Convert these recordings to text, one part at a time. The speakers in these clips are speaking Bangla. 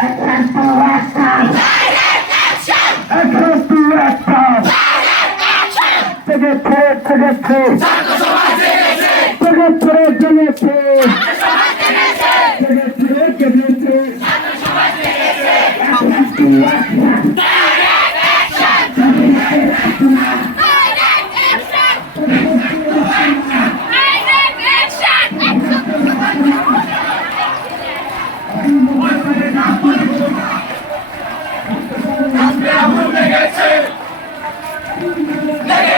Action to action! Action to action! জেগেছে জেগেছে জেগেছে জেগেছে জেগেছে জেগেছে Action to action!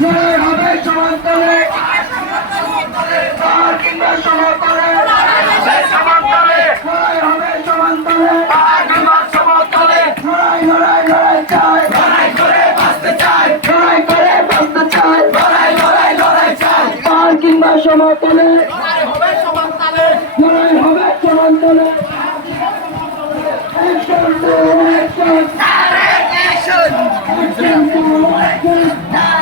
জয় হবে সমান্তলে পাহাড় কিংবা সমতলে জয় হবে সমান্তলে লড়াই লড়াই লড়াই চাই। লড়াই করে বাঁচতে চাই। পাহাড় কিংবা সমতলে লড়াই হবে সমান্তলে Action to action! Action to action!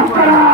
আপনারা